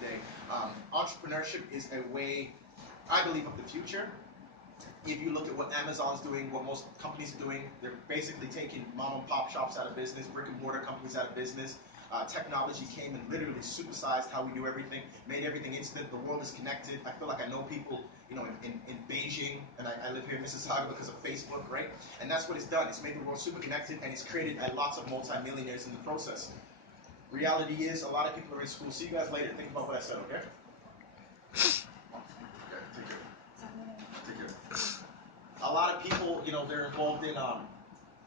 today. Entrepreneurship is a way, I believe, of the future. If you look at what Amazon's doing, what most companies are doing, they're basically taking mom and pop shops out of business, brick and mortar companies out of business. Technology came and literally supersized how we do everything, made everything instant. The world is connected. I feel like I know people, in Beijing, and I live here in Mississauga because of Facebook, right? And that's what it's done. It's made the world super connected, and it's created lots of multimillionaires in the process. Reality is, a lot of people are in school. See you guys later. Think about what I said, okay? Okay, take care. Take care. A lot of people, they're involved in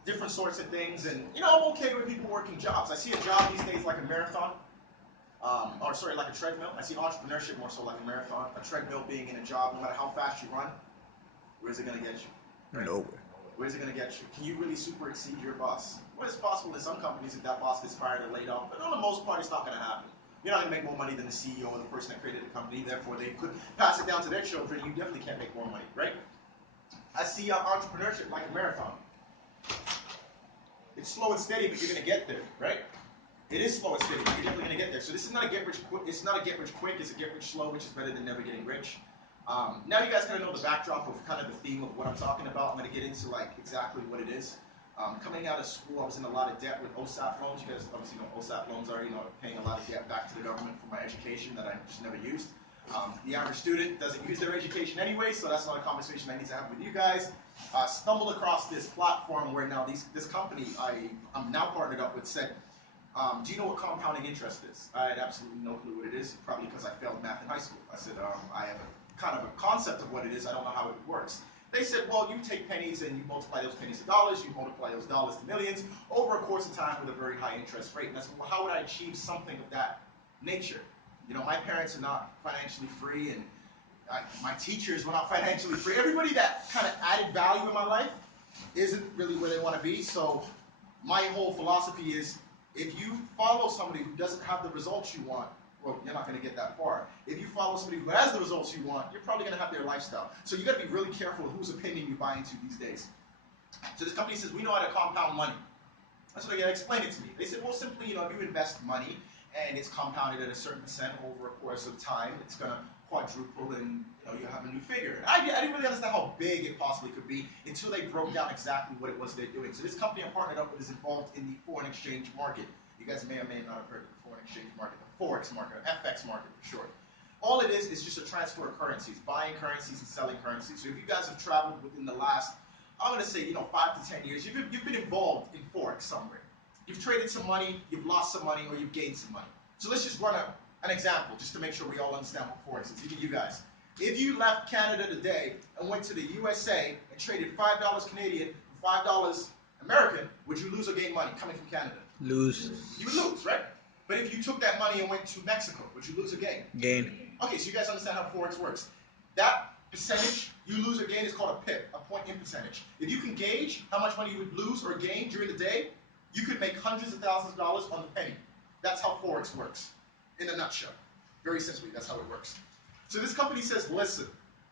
different sorts of things, and I'm okay with people working jobs. I see a job these days like a marathon, like a treadmill. I see entrepreneurship more so like a marathon. A treadmill being in a job, no matter how fast you run, where's it going to get you? Right? Nowhere. Where's it going to get you? Can you really super exceed your boss? Well, it's possible in some companies if that boss gets fired or laid off, but on the most part, it's not going to happen. You're not going to make more money than the CEO or the person that created the company. Therefore, they could pass it down to their children. You definitely can't make more money, right? I see entrepreneurship like a marathon. It's slow and steady, but you're going to get there, right? It is slow and steady, but you're definitely going to get there. So this is not a get rich quick. It's not a get rich quick. It's a get rich slow, which is better than never getting rich. Now you guys kind of know the backdrop of kind of the theme of what I'm talking about. I'm going to get into exactly what it is. Coming out of school, I was in a lot of debt with OSAP loans. You guys obviously know what OSAP loans are. Paying a lot of debt back to the government for my education that I just never used. The average student doesn't use their education anyway, so that's not a conversation I need to have with you guys. Stumbled across this platform where now this company I'm now partnered up with said, do you know what compounding interest is? I had absolutely no clue what it is, probably because I failed math in high school. I said, I have kind of a concept of what it is, I don't know how it works. They said, well, you take pennies and you multiply those pennies to dollars, you multiply those dollars to millions over a course of time with a very high interest rate. And I said, well, how would I achieve something of that nature? My parents are not financially free, and my teachers were not financially free. Everybody that kind of added value in my life isn't really where they want to be. So my whole philosophy is, if you follow somebody who doesn't have the results you want, well, you're not going to get that far. If you follow somebody who has the results you want, you're probably going to have their lifestyle. So you got to be really careful of whose opinion you buy into these days. So this company says, we know how to compound money. That's what they explain it to me. They said, well, simply, if you invest money and it's compounded at a certain percent over a course of time, it's going to quadruple and you have a new figure. I didn't really understand how big it possibly could be until they broke down exactly what it was they're doing. So this company I'm partnered up with is involved in the foreign exchange market. You guys may or may not have heard of the foreign exchange market, the Forex market, or FX market for short. All it is just a transfer of currencies, buying currencies and selling currencies. So if you guys have traveled within the last, I'm going to say, 5 to 10 years, you've been involved in Forex somewhere. You've traded some money, you've lost some money, or you've gained some money. So let's just run an example, just to make sure we all understand what Forex is. Even you guys. If you left Canada today and went to the USA and traded $5 Canadian for $5 American, would you lose or gain money coming from Canada? Lose. You would lose, right? But if you took that money and went to Mexico, would you lose or gain? Gain. Okay, so you guys understand how Forex works. That percentage you lose or gain is called a PIP, a point in percentage. If you can gauge how much money you would lose or gain during the day, you could make hundreds of thousands of dollars on the penny. That's how Forex works, in a nutshell. Very simply, that's how it works. So this company says, listen,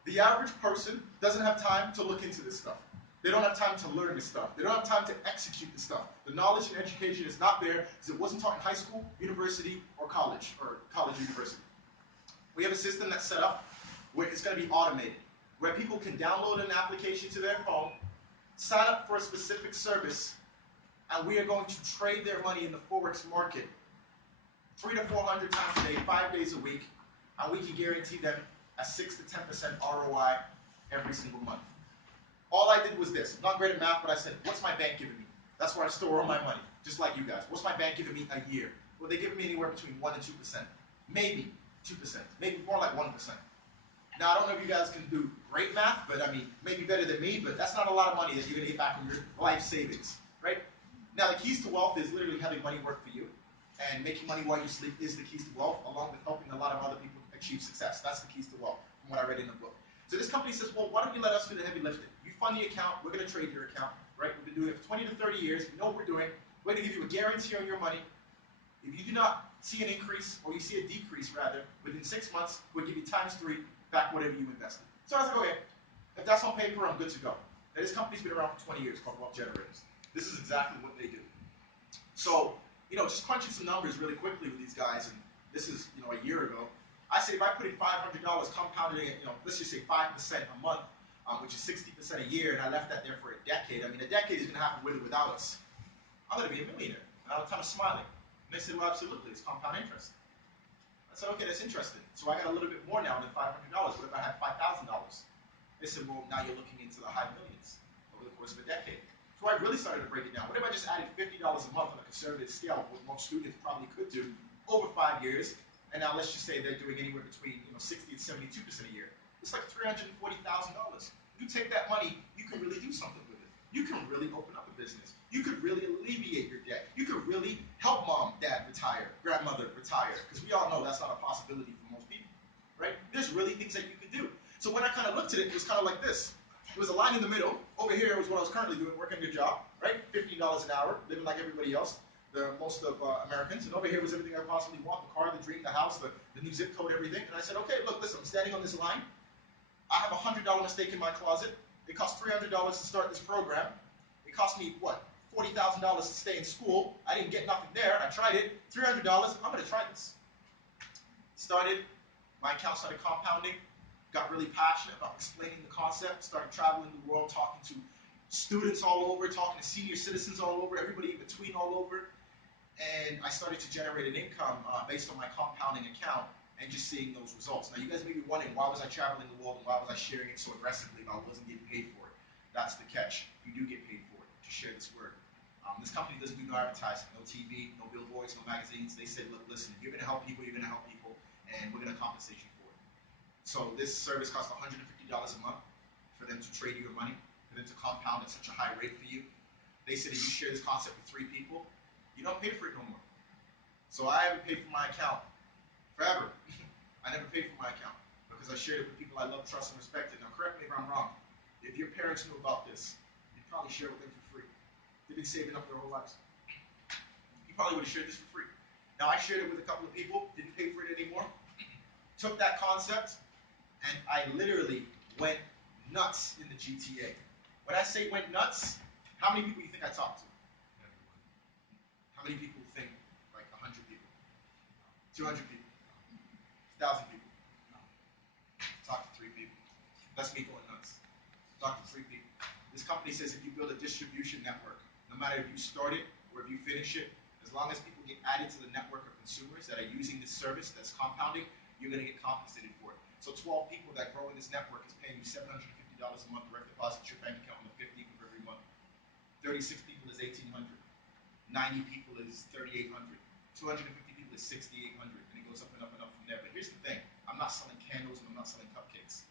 the average person doesn't have time to look into this stuff. They don't have time to learn this stuff. They don't have time to execute this stuff. The knowledge and education is not there because it wasn't taught in high school, university, or college university. We have a system that's set up where it's going to be automated, where people can download an application to their phone, sign up for a specific service, and we are going to trade their money in the Forex market 300 to 400 times a day, 5 days a week, and we can guarantee them a 6 to 10% ROI every single month. All I did was this. I'm not great at math, but I said, what's my bank giving me? That's where I store all my money, just like you guys. What's my bank giving me a year? Well, they give me anywhere between 1 and 2%. Maybe 2%. Maybe more like 1%. Now, I don't know if you guys can do great math, but maybe better than me, but that's not a lot of money that you're going to get back from your life savings, right? Now, the keys to wealth is literally having money work for you, and making money while you sleep is the keys to wealth, along with helping a lot of other people achieve success. That's the keys to wealth, from what I read in the book. So this company says, well, why don't you let us do the heavy lifting? You fund the account, we're going to trade your account, right? We've been doing it for 20 to 30 years. We know what we're doing. We're going to give you a guarantee on your money. If you do not see an increase, or you see a decrease rather, within 6 months, we'll give you ×3 back whatever you invested. So I was like, okay, if that's on paper, I'm good to go. Now, this company's been around for 20 years, called Wealth Generators. This is exactly what they do. So, just crunching some numbers really quickly with these guys, and this is, a year ago. I said if I put in $500 compounded, let's just say 5% a month, which is 60% a year, and I left that there for a decade. I mean, a decade is going to happen with or without us. I'm going to be a millionaire. And I was kind of smiling. And they said, well, absolutely, it's compound interest. I said, okay, that's interesting. So I got a little bit more now than $500. What if I had $5,000? They said, well, now you're looking into the high millions over the course of a decade. So I really started to break it down. What if I just added $50 a month on a conservative scale, what most students probably could do over 5 years, and now let's just say they're doing anywhere between 60 and 72% a year. It's like $340,000. You take that money, you can really do something with it. You can really open up a business. You could really alleviate your debt. You could really help mom, dad retire, grandmother retire, because we all know that's not a possibility for most people, right? There's really things that you could do. So when I kind of looked at it, it was kind of like this. It was a line in the middle. Over here was what I was currently doing, working a good job, right? $15 an hour, living like everybody else, most of Americans. And over here was everything I possibly want, the car, the dream, the house, the new zip code, everything. And I said, okay, look, listen, I'm standing on this line. I have a $100 mistake in my closet. It cost $300 to start this program. It cost me, what, $40,000 to stay in school. I didn't get nothing there. I tried it. $300, I'm going to try this. Started, my account started compounding. Got really passionate about explaining the concept, started traveling the world, talking to students all over, talking to senior citizens all over, everybody in between all over. And I started to generate an income based on my compounding account and just seeing those results. Now, you guys may be wondering, why was I traveling the world and why was I sharing it so aggressively if I wasn't getting paid for it? That's the catch. You do get paid for it to share this word. This company doesn't do no advertising, no TV, no billboards, no magazines. They said, look, listen, if you're going to help people, you're going to help people, and we're going to compensate you. So this service costs $150 a month for them to trade you your money, for them to compound at such a high rate for you. They said if you share this concept with 3 people, you don't pay for it no more. So I haven't paid for my account forever. I never paid for my account because I shared it with people I love, trust, and respected. Now correct me if I'm wrong. If your parents knew about this, you'd probably share it with them for free. They've been saving up their whole lives. You probably would have shared this for free. Now I shared it with a couple of people, didn't pay for it anymore. Took that concept, and I literally went nuts in the GTA. When I say went nuts, how many people do you think I talked to? How many people think? Like 100 people? 200 people? 1,000 people? Talk to 3 people. That's me going nuts. Talk to 3 people. This company says if you build a distribution network, no matter if you start it or if you finish it, as long as people get added to the network of consumers that are using this service that's compounding, you're going to get compensated for it. So 12 people that grow in this network is paying you $750 a month direct deposit to your bank account on the 15th of every month. 36 people is $1,800. 90 people is $3,800. 250 people is $6,800. And it goes up and up and up from there. But here's the thing. I'm not selling candles and I'm not selling cupcakes.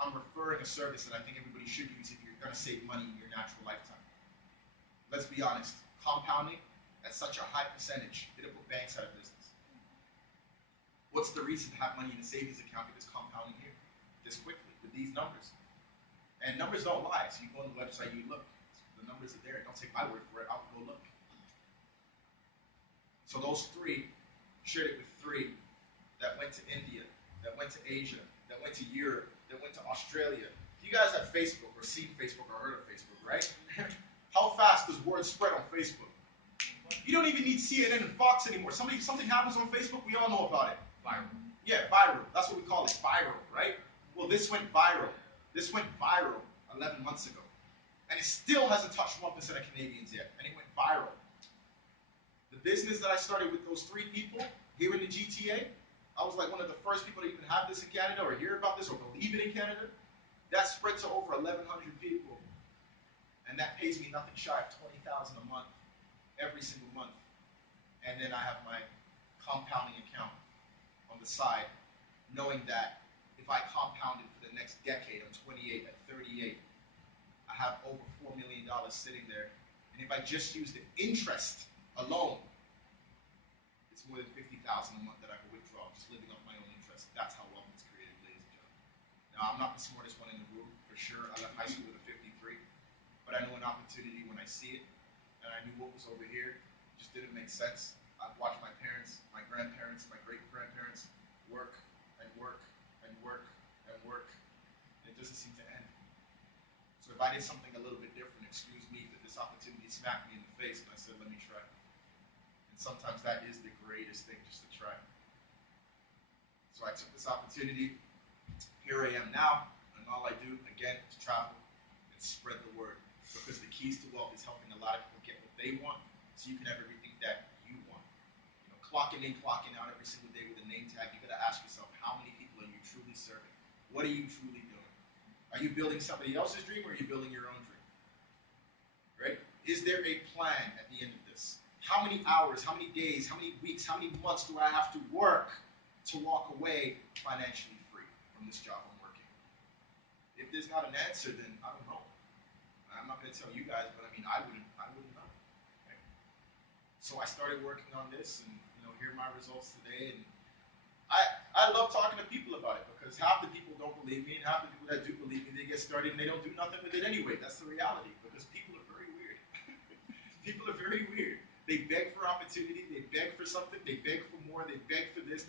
I'm referring a service that I think everybody should use if you're going to save money in your natural lifetime. Let's be honest. Compounding at such a high percentage, it'll put banks out of business. What's the reason to have money in a savings account if it's compounding here this quickly with these numbers? And numbers don't lie. So you go on the website, you look. The numbers are there. Don't take my word for it. I'll go look. So those 3 shared it with 3 that went to India, that went to Asia, that went to Europe, that went to Australia. You guys have Facebook or seen Facebook or heard of Facebook, right? How fast does word spread on Facebook? You don't even need CNN and Fox anymore. Something happens on Facebook, we all know about it. Viral. Yeah, viral. That's what we call it, viral, right? Well, this went viral. This went viral 11 months ago. And it still hasn't touched 1% of Canadians yet. And it went viral. The business that I started with those 3 people here in the GTA, I was like one of the first people to even have this in Canada or hear about this or believe it in Canada. That spread to over 1,100 people. And that pays me nothing shy of $20,000 a month, every single month. And then I have my compounding account on the side, knowing that if I compound it for the next decade, I'm 28, at 38, I have over $4 million sitting there. And if I just use the interest alone, it's more than $50,000 a month that I can withdraw, just living off my own interest. That's how wealth is created, ladies and gentlemen. Now, I'm not the smartest one in the room, for sure. I left high school with a 53, but I knew an opportunity when I see it, and I knew what was over here. It just didn't make sense. I've watched my parents, my grandparents, my great-grandparents work and work and work and work. And it doesn't seem to end. So if I did something a little bit different, excuse me, that this opportunity smacked me in the face, and I said, let me try. And sometimes that is the greatest thing, just to try. So So I took this opportunity. Here I am now, and all I do, again, is travel and spread the word. Because the keys to wealth is helping a lot of people get what they want, so you can have everything that you want. Clocking in, clocking out every single day with a name tag, you got to ask yourself, how many people are you truly serving? What are you truly doing? Are you building somebody else's dream, or are you building your own dream? Right? Is there a plan at the end of this? How many hours, how many days, how many weeks, how many months do I have to work to walk away financially free from this job I'm working? If there's not an answer, then I don't know. I'm not going to tell you guys, but I mean, I wouldn't know. Right? So I started working on this, and here are my results today. And I love talking to people about it, because half the people don't believe me, and half the people that do believe me, they get started and they don't do nothing with it anyway. That's the reality, because people are very weird. People are very weird. They beg for opportunity, they beg for something, they beg for more, they beg for this.